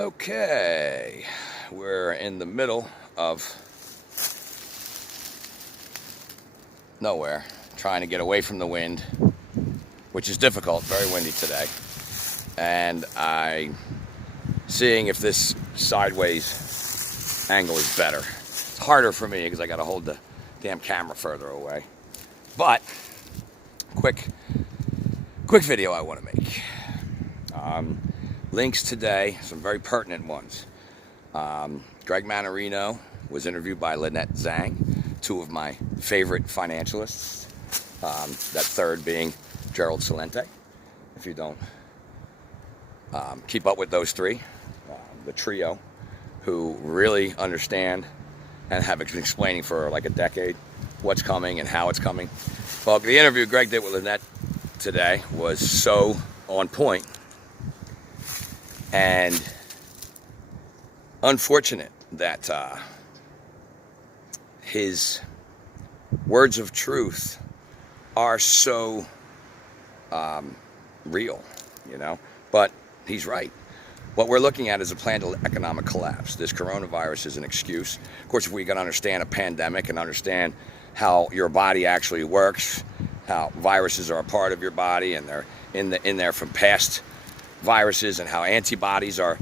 Okay, we're in the middle of nowhere, trying to get away from the wind, which is difficult, very windy today. And I'm seeing if this sideways angle is better. It's harder for me because I got to hold the damn camera further away. But, quick video I want to make. Links today, some very pertinent ones. Greg Mannarino was interviewed by Lynette, Zang, two of my favorite financialists. That third being Gerald Celente. If you don't keep up with those three, the trio who really understand and have been explaining for like a decade what's coming and how it's coming. Well, the interview Greg did with Lynette today was so on point and unfortunate that his words of truth are so real, you know, but he's right. What we're looking at is a planned economic collapse. This coronavirus is an excuse. Of course, if we can understand a pandemic and understand how your body actually works, how viruses are a part of your body and they're in there from past viruses, and how antibodies are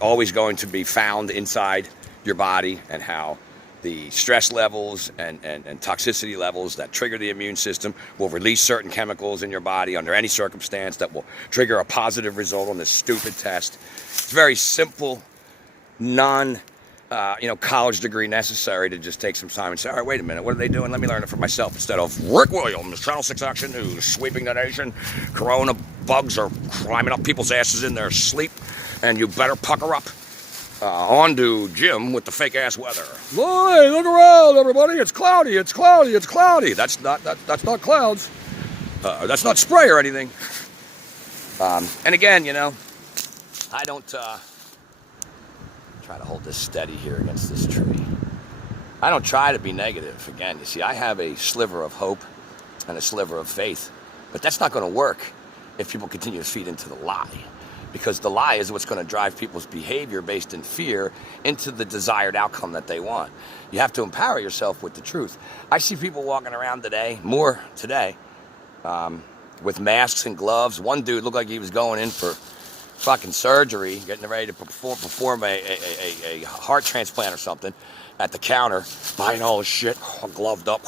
always going to be found inside your body, and how the stress levels and toxicity levels that trigger the immune system will release certain chemicals in your body under any circumstance that will trigger a positive result on this stupid test. It's very simple, college degree necessary to just take some time and say, all right, wait a minute, what are they doing? Let me learn it for myself, instead of Rick Williams, Channel 6 Action News, sweeping the nation. Corona bugs are climbing up people's asses in their sleep, and you better pucker up. On to Jim with the fake-ass weather. Hey, look around, everybody. It's cloudy, it's cloudy, it's cloudy. That's not clouds. That's not spray or anything. And again, I don't... try to hold this steady here against this tree. I don't try to be negative. Again, you see, I have a sliver of hope and a sliver of faith, but that's not going to work if people continue to feed into the lie, because the lie is what's going to drive people's behavior based in fear into the desired outcome that they want. You have to empower yourself with the truth. I see people walking around today, more today, with masks and gloves. One dude looked like he was going in for fucking surgery, getting ready to perform a heart transplant or something, at the counter, buying all his shit, gloved up.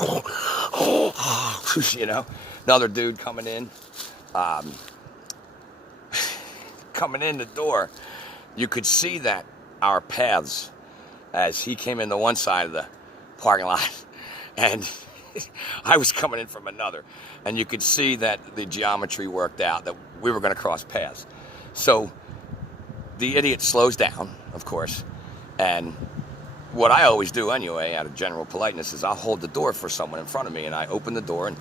Another dude coming in the door. You could see that our paths, as he came in the one side of the parking lot and I was coming in from another, and you could see that the geometry worked out, that we were going to cross paths. So the idiot slows down, of course, and what I always do anyway, out of general politeness, is I'll hold the door for someone in front of me, and I open the door and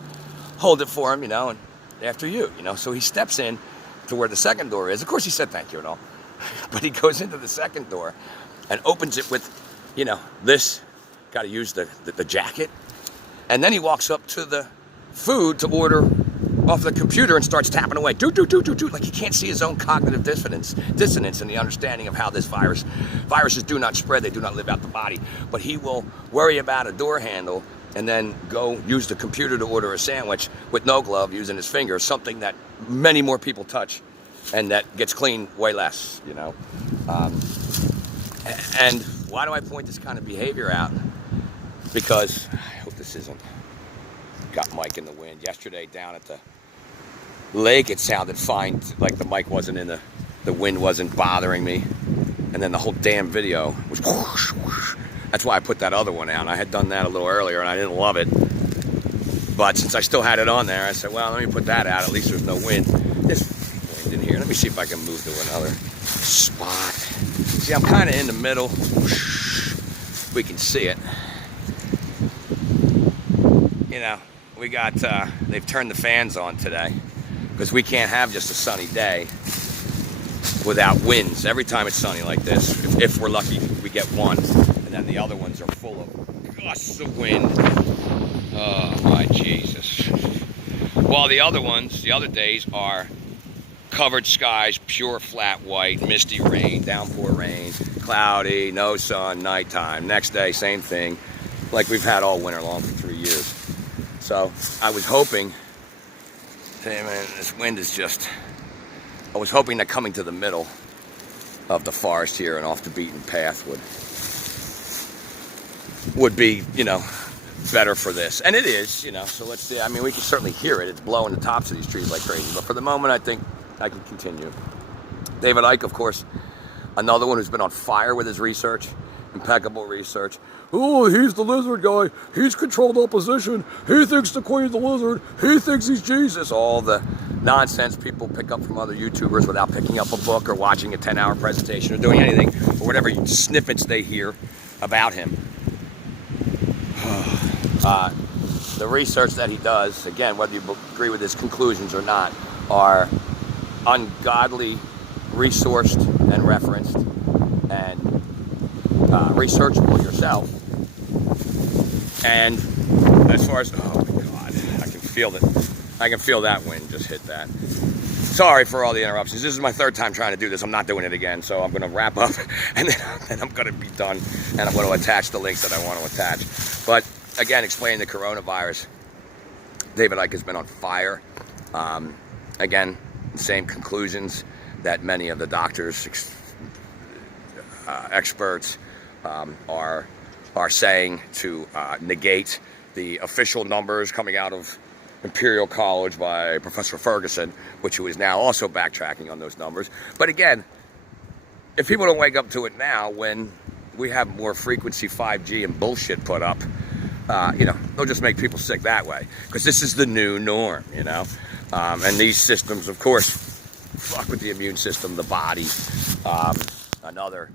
hold it for him, and after you, So he steps in to where the second door is. Of course, he said thank you and all, but he goes into the second door and opens it with, this, got to use the jacket, and then he walks up to the food to order off the computer and starts tapping away, like he can't see his own cognitive dissonance in the understanding of how this viruses do not spread, they do not live out the body. But he will worry about a door handle and then go use the computer to order a sandwich with no glove, using his finger, something that many more people touch and that gets cleaned way less, And why do I point this kind of behavior out? Because I hope this isn't got mic in the wind. Yesterday down at the lake, it sounded fine, like the mic wasn't in the wind wasn't bothering me, and then the whole damn video was whoosh, whoosh. That's why I put that other one out. I had done that a little earlier and I didn't love it, but since I still had it on there, I said, well, let me put that out, at least there's no wind. There's wind in here. Let me see if I can move to another spot. See, I'm kind of in the middle. We can see it. We got, they've turned the fans on today because we can't have just a sunny day without winds. Every time it's sunny like this, if we're lucky, we get one, and then the other ones are full of gusts of wind. Oh my Jesus. While the other ones, the other days are covered skies, pure flat white, misty rain, downpour rain, cloudy, no sun, nighttime. Next day, same thing, like we've had all winter long for 3 years. So I was hoping, man, this wind is just, I was hoping that coming to the middle of the forest here and off the beaten path would be, you know, better for this. And it is, you know, so let's see. I mean, we can certainly hear it. It's blowing the tops of these trees like crazy. But for the moment, I think I can continue. David Icke, of course, another one who's been on fire with his research, impeccable research. Oh, he's the lizard guy. He's controlled opposition. He thinks the queen's the lizard. He thinks he's Jesus. All the nonsense people pick up from other YouTubers without picking up a book or watching a 10-hour presentation or doing anything, or whatever snippets they hear about him. The research that he does, again, whether you agree with his conclusions or not, are ungodly resourced and referenced and researchable yourself. And as far as, oh my God, I can feel that wind just hit that. Sorry for all the interruptions. This is my third time trying to do this. I'm not doing it again, so I'm going to wrap up and then I'm going to be done, and I'm going to attach the links that I want to attach. But again, explaining the coronavirus, David Icke has been on fire. Again, same conclusions that many of the doctors, experts are saying to negate the official numbers coming out of Imperial College by Professor Ferguson, which is now also backtracking on those numbers. But again, if people don't wake up to it now, when we have more frequency 5G and bullshit put up, you know, they'll just make people sick that way, because this is the new norm, you know. And these systems, of course, fuck with the immune system, the body. Another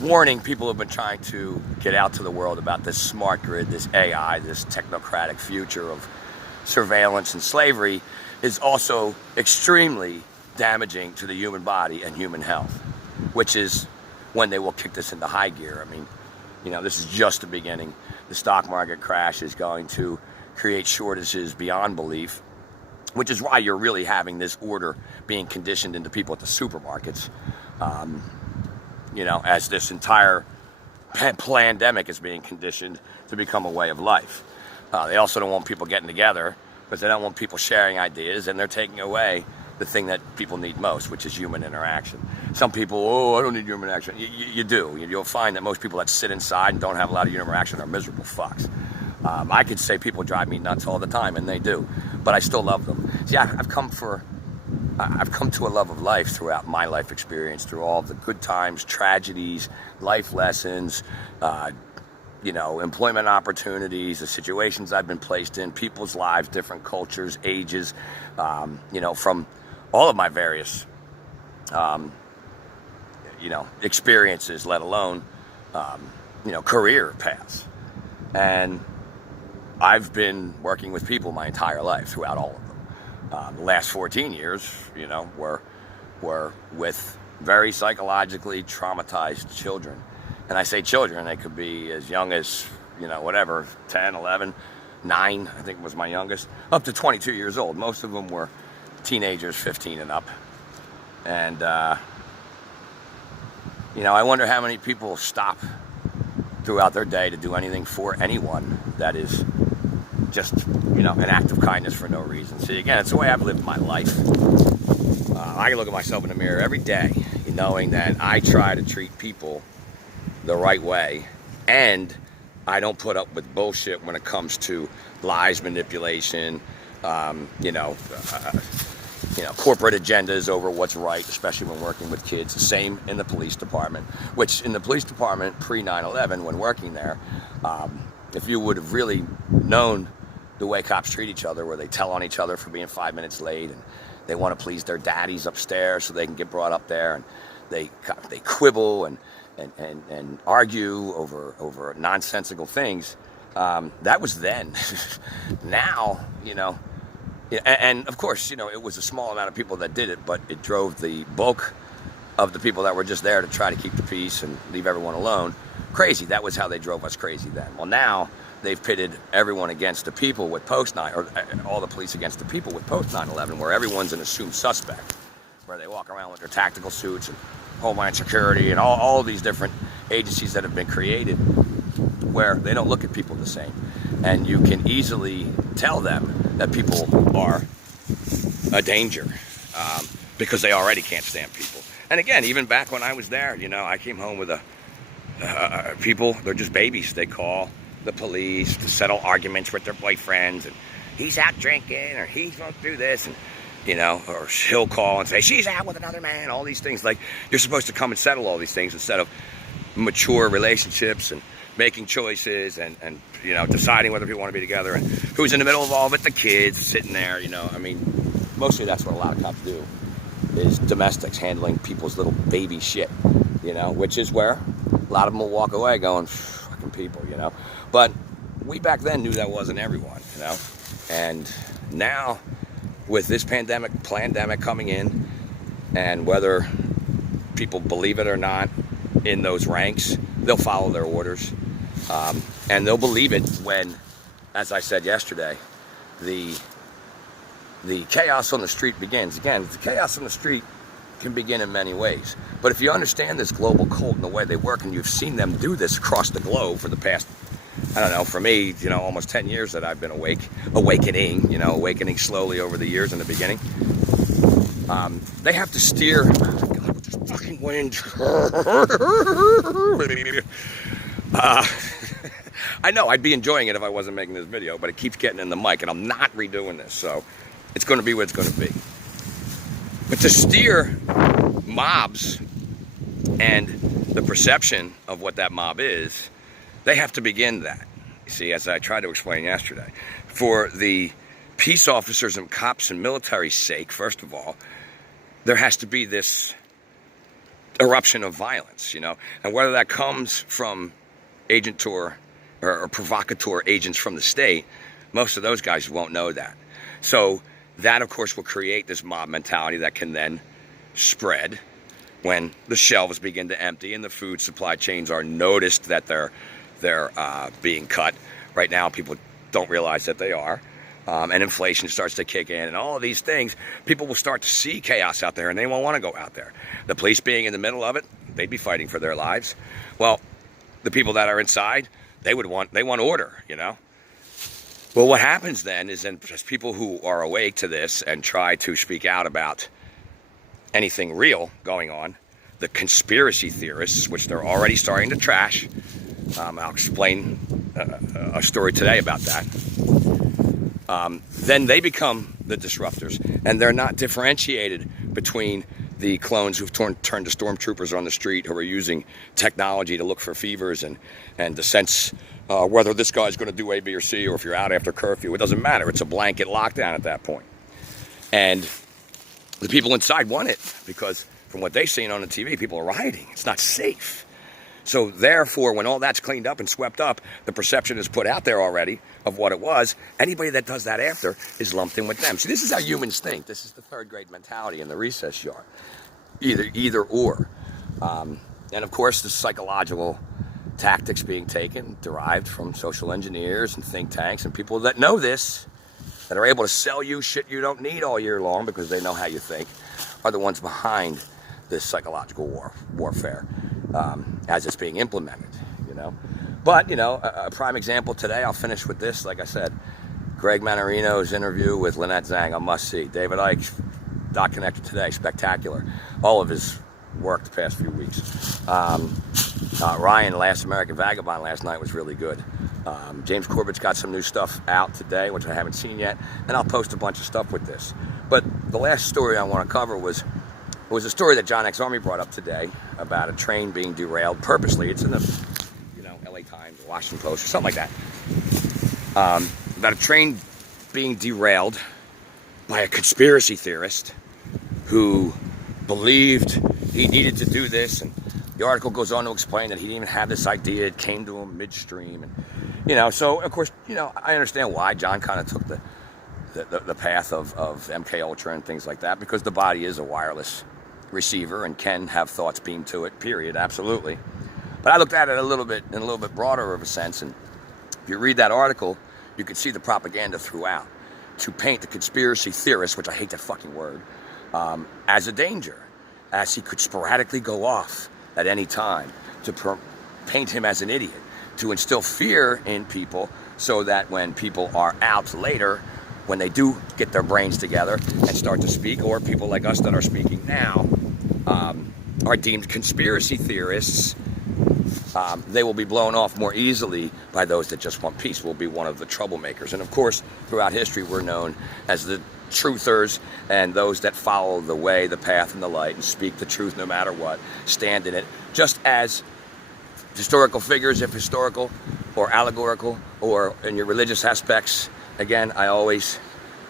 warning people have been trying to get out to the world about this smart grid, this AI, this technocratic future of surveillance and slavery is also extremely damaging to the human body and human health, which is when they will kick this into high gear. I mean, you know, this is just the beginning. The stock market crash is going to create shortages beyond belief, which is why you're really having this order being conditioned into people at the supermarkets, you know, as this entire plandemic is being conditioned to become a way of life. They also don't want people getting together because they don't want people sharing ideas, and they're taking away the thing that people need most, which is human interaction. Some people, oh, I don't need human interaction. You do. You'll find that most people that sit inside and don't have a lot of human interaction are miserable fucks. I could say people drive me nuts all the time, and they do, but I still love them. See, I've come to a love of life throughout my life experience, through all the good times, tragedies, life lessons, you know, employment opportunities, the situations I've been placed in, people's lives, different cultures, ages, you know, from all of my various, you know, experiences, let alone, you know, career paths. And I've been working with people my entire life throughout all of them. The last 14 years, you know, were with very psychologically traumatized children. And I say children, they could be as young as, you know, whatever, 10, 11, 9, I think was my youngest, up to 22 years old. Most of them were teenagers, 15 and up. And, you know, I wonder how many people stop throughout their day to do anything for anyone that is just, you know, an act of kindness for no reason. See, again, it's the way I've lived my life. I can look at myself in the mirror every day, knowing that I try to treat people the right way, and I don't put up with bullshit when it comes to lies, manipulation, you know, corporate agendas over what's right, especially when working with kids. The same in the police department, which in the police department pre 9/11, when working there, if you would have really known the way cops treat each other, where they tell on each other for being 5 minutes late, and they want to please their daddies upstairs so they can get brought up there, and they quibble and argue over nonsensical things. That was then. Now, you know, and of course, you know, it was a small amount of people that did it, but it drove the bulk of the people that were just there to try to keep the peace and leave everyone alone crazy. That was how they drove us crazy then. Well, now they've pitted everyone against the people with post-9, or all the police against the people with post 9/11, where everyone's an assumed suspect. where they walk around with their tactical suits and Homeland Security and all these different agencies that have been created where they don't look at people the same. And you can easily tell them that people are a danger because they already can't stand people. And again, even back when I was there, you know, I came home with people, they're just babies. They call the police to settle arguments with their boyfriends, and he's out drinking, or he won't do this, and you know, or he'll call and say, she's out with another man, all these things. Like, you're supposed to come and settle all these things instead of mature relationships and making choices and you know, deciding whether people want to be together. And who's in the middle of all of it? The kids sitting there, you know. I mean, mostly that's what a lot of cops do, is domestics handling people's little baby shit, you know, which is where a lot of them will walk away going, fucking people, you know. But we back then knew that wasn't everyone, you know. And now, with this plandemic coming in, and whether people believe it or not in those ranks, they'll follow their orders. And they'll believe it when, as I said yesterday, the chaos on the street begins. Again, the chaos on the street can begin in many ways. But if you understand this global cult and the way they work, and you've seen them do this across the globe for the past, I don't know, for me, you know, almost 10 years that I've been awakening slowly over the years in the beginning. They have to steer, God, with this fucking wind. I know, I'd be enjoying it if I wasn't making this video, but it keeps getting in the mic, and I'm not redoing this, so it's going to be what it's going to be. But to steer mobs and the perception of what that mob is, they have to begin that. You see, as I tried to explain yesterday, for the peace officers and cops and military's sake, first of all, there has to be this eruption of violence, you know, and whether that comes from agentor or provocateur agents from the state, most of those guys won't know that. So that, of course, will create this mob mentality that can then spread when the shelves begin to empty and the food supply chains are noticed that they're being cut. Right now, people don't realize that they are. And inflation starts to kick in, and all of these things, people will start to see chaos out there, and they won't want to go out there. The police being in the middle of it, they'd be fighting for their lives. Well, the people that are inside, they want order, you know. Well, what happens then is then people who are awake to this and try to speak out about anything real going on, the conspiracy theorists, which they're already starting to trash. I'll explain a story today about that. Then they become the disruptors, and they're not differentiated between the clones who've turned to stormtroopers on the street, who are using technology to look for fevers and to sense whether this guy's going to do A, B, or C, or if you're out after curfew. It doesn't matter. It's a blanket lockdown at that point. And the people inside want it, because from what they've seen on the TV, people are rioting. It's not safe. So therefore, when all that's cleaned up and swept up, the perception is put out there already of what it was. Anybody that does that after is lumped in with them. See, this is how humans think. This is the third grade mentality in the recess yard. Either or. And of course, the psychological tactics being taken, derived from social engineers and think tanks and people that know this, that are able to sell you shit you don't need all year long because they know how you think, are the ones behind this psychological warfare. As it's being implemented, you know. But, you know, a prime example today, I'll finish with this, like I said, Greg Mannarino's interview with Lynette Zang, a must-see. David Icke, Dot Connected today, spectacular. All of his work the past few weeks. Ryan, Last American Vagabond last night was really good. James Corbett's got some new stuff out today, which I haven't seen yet, and I'll post a bunch of stuff with this. But the last story I want to cover was a story that John X. Army brought up today about a train being derailed purposely. It's in the, you know, LA Times, or Washington Post, or something like that. About a train being derailed by a conspiracy theorist who believed he needed to do this. And the article goes on to explain that he didn't even have this idea. It came to him midstream. And, you know, so, of course, you know, I understand why John kind of took the path of MK Ultra and things like that, because the body is a wireless receiver and can have thoughts beamed to it, period, absolutely. But I looked at it in a little bit broader of a sense, and if you read that article, you can see the propaganda throughout to paint the conspiracy theorists, which I hate that fucking word, as a danger, as he could sporadically go off at any time to paint him as an idiot, to instill fear in people so that when people are out later, when they do get their brains together and start to speak, or people like us that are speaking now are deemed conspiracy theorists, they will be blown off more easily by those that just want peace. Will be one of the troublemakers. And of course, throughout history, we're known as the truthers, and those that follow the way, the path, and the light, and speak the truth no matter what, stand in it, just as historical figures, if historical or allegorical, or in your religious aspects. Again, I always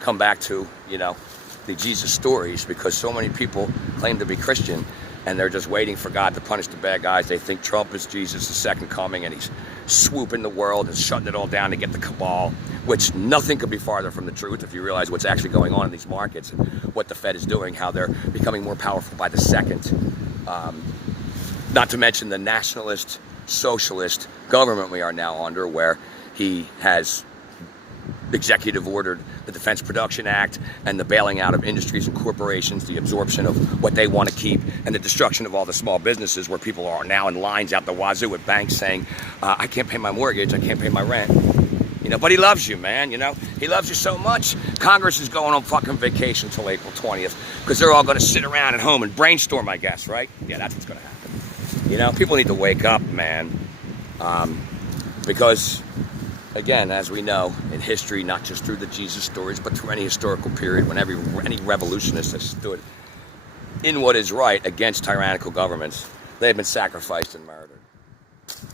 come back to, the Jesus stories, because so many people claim to be Christian, and they're just waiting for God to punish the bad guys. They think Trump is Jesus' second coming, and he's swooping the world and shutting it all down to get the cabal, which nothing could be farther from the truth if you realize what's actually going on in these markets and what the Fed is doing, how they're becoming more powerful by the second. Not to mention the nationalist, socialist government we are now under, where he has executive ordered the Defense Production Act and the bailing out of industries and corporations, the absorption of what they want to keep, and the destruction of all the small businesses, where people are now in lines out the wazoo at banks saying, I can't pay my mortgage, I can't pay my rent. But he loves you, man, He loves you so much. Congress is going on fucking vacation till April 20th because they're all going to sit around at home and brainstorm, I guess, right? Yeah, that's what's going to happen. People need to wake up, man. Because, again, as we know, in history, not just through the Jesus stories, but through any historical period, when any revolutionist has stood in what is right against tyrannical governments, they've been sacrificed and murdered.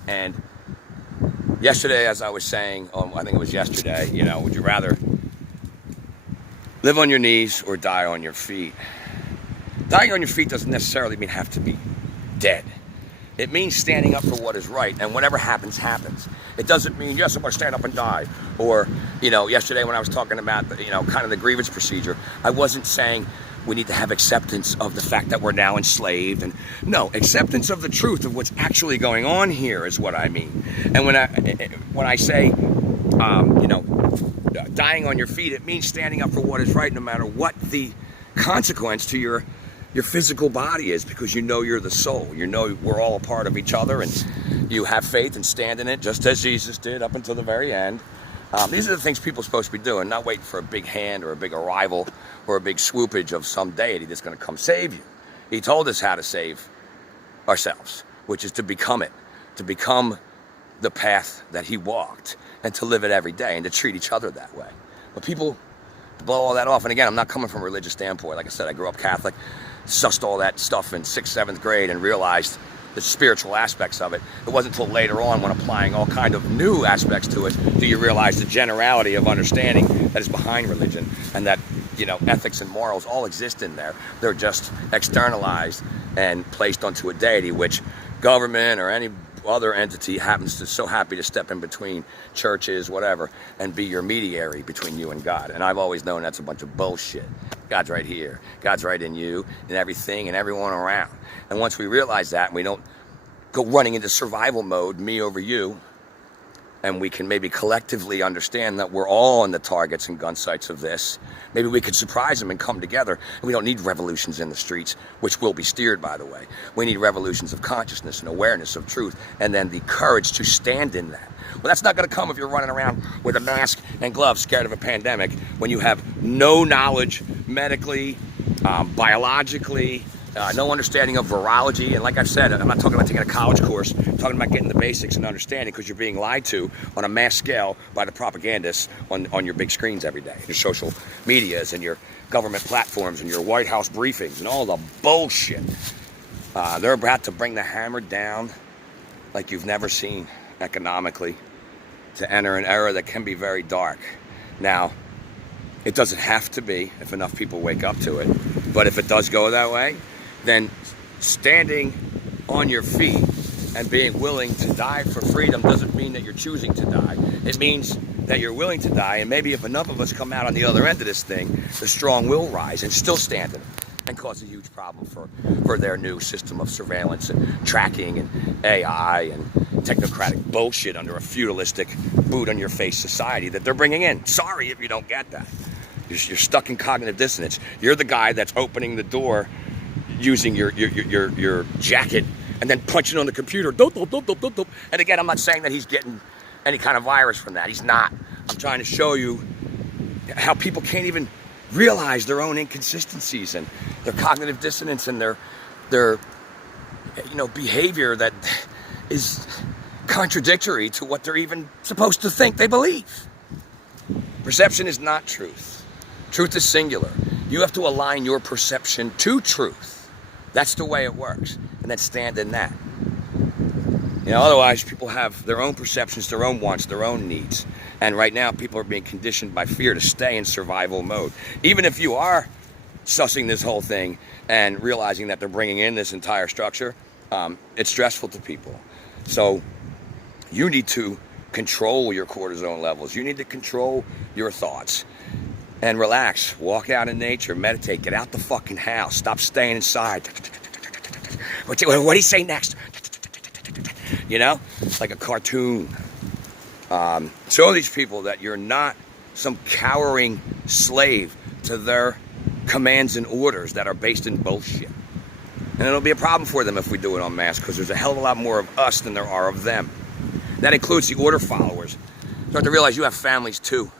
And yesterday, as I was saying, I think it was yesterday, would you rather live on your knees or die on your feet? Dying on your feet doesn't necessarily mean have to be dead. It means standing up for what is right, and whatever happens, happens. It doesn't mean, yes, I'm going to stand up and die. Or, yesterday when I was talking about, kind of the grievance procedure, I wasn't saying we need to have acceptance of the fact that we're now enslaved. And no, acceptance of the truth of what's actually going on here is what I mean. And when I say, dying on your feet, it means standing up for what is right no matter what the consequence to your physical body is, because you're the soul. We're all a part of each other, and you have faith and stand in it, just as Jesus did up until the very end. These are the things people are supposed to be doing, not waiting for a big hand or a big arrival or a big swoopage of some deity that's going to come save you. He told us how to save ourselves, which is to become it, to become the path that he walked, and to live it every day, and to treat each other that way. But people blow all that off. And again, I'm not coming from a religious standpoint. Like I said, I grew up Catholic, sussed all that stuff in 6th, 7th grade, and realized the spiritual aspects of it. It wasn't until later on, when applying all kind of new aspects to it, do you realize the generality of understanding that is behind religion, and that, ethics and morals all exist in there. They're just externalized and placed onto a deity, which government or any other entity happens to so happy to step in between, churches, whatever, and be your mediary between you and God. And I've always known that's a bunch of bullshit. God's right here. God's right in you and everything and everyone around. And once we realize that, and we don't go running into survival mode, me over you, and we can maybe collectively understand that we're all in the targets and gun sights of this, maybe we could surprise them and come together. And we don't need revolutions in the streets, which will be steered, by the way. We need revolutions of consciousness and awareness of truth, and then the courage to stand in that. Well, that's not going to come if you're running around with a mask and gloves scared of a pandemic, when you have no knowledge medically, biologically, no understanding of virology. And like I've said, I'm not talking about taking a college course. I'm talking about getting the basics and understanding, because you're being lied to on a mass scale by the propagandists on your big screens every day, your social medias and your government platforms and your White House briefings and all the bullshit. They're about to bring the hammer down like you've never seen economically, to enter an era that can be very dark. Now, it doesn't have to be if enough people wake up to it, but if it does go that way, then standing on your feet and being willing to die for freedom doesn't mean that you're choosing to die. It means that you're willing to die, and maybe if enough of us come out on the other end of this thing, the strong will rise and still stand in it, and cause a huge problem for their new system of surveillance and tracking and AI and technocratic bullshit under a feudalistic boot-on-your-face society that they're bringing in. Sorry if you don't get that. You're stuck in cognitive dissonance. You're the guy that's opening the door using your jacket and then punching on the computer. Dope, dope, dope, dope, dope, dope. And again, I'm not saying that he's getting any kind of virus from that. He's not. I'm trying to show you how people can't even realize their own inconsistencies and their cognitive dissonance and their behavior that is contradictory to what they're even supposed to think they believe. Perception is not truth. Truth is singular. You have to align your perception to truth. That's the way it works. And then stand in that. Otherwise people have their own perceptions, their own wants, their own needs. And right now people are being conditioned by fear to stay in survival mode. Even if you are sussing this whole thing and realizing that they're bringing in this entire structure, it's stressful to people. So you need to control your cortisol levels. You need to control your thoughts and relax. Walk out in nature, meditate, get out the fucking house. Stop staying inside. What do you say next? Like a cartoon. Show these people that you're not some cowering slave to their commands and orders that are based in bullshit. And it'll be a problem for them if we do it en masse, because there's a hell of a lot more of us than there are of them. That includes the order followers. You start to realize you have families too.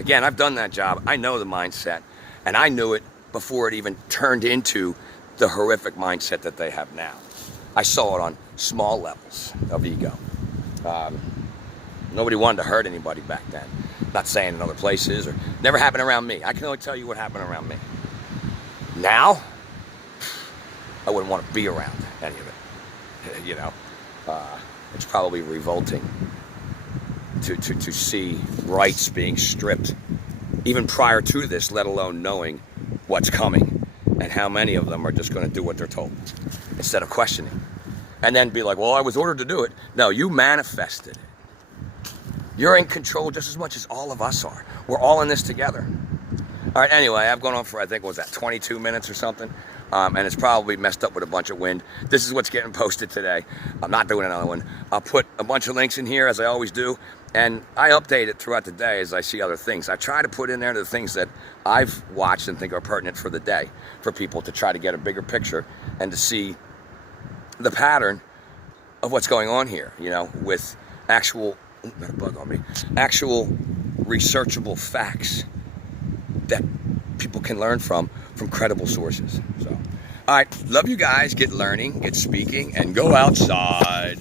Again, I've done that job. I know the mindset. And I knew it before it even turned into the horrific mindset that they have now. I saw it on small levels of ego. Nobody wanted to hurt anybody back then. Not saying in other places, or never happened around me. I can only tell you what happened around me. Now, I wouldn't want to be around any of it. It's probably revolting to see rights being stripped, even prior to this, let alone knowing what's coming and how many of them are just going to do what they're told instead of questioning. And then be like, well, I was ordered to do it. No, you manifested it. You're in control just as much as all of us are. We're all in this together. All right, anyway, I've gone on for, I think, what was that, 22 minutes or something? And it's probably messed up with a bunch of wind. This is what's getting posted today. I'm not doing another one. I'll put a bunch of links in here, as I always do, and I update it throughout the day as I see other things. I try to put in there the things that I've watched and think are pertinent for the day, for people to try to get a bigger picture and to see the pattern of what's going on here, with actual, got a bug on me, actual researchable facts that people can learn from credible sources. So, all right, love you guys. Get learning, get speaking, and go outside.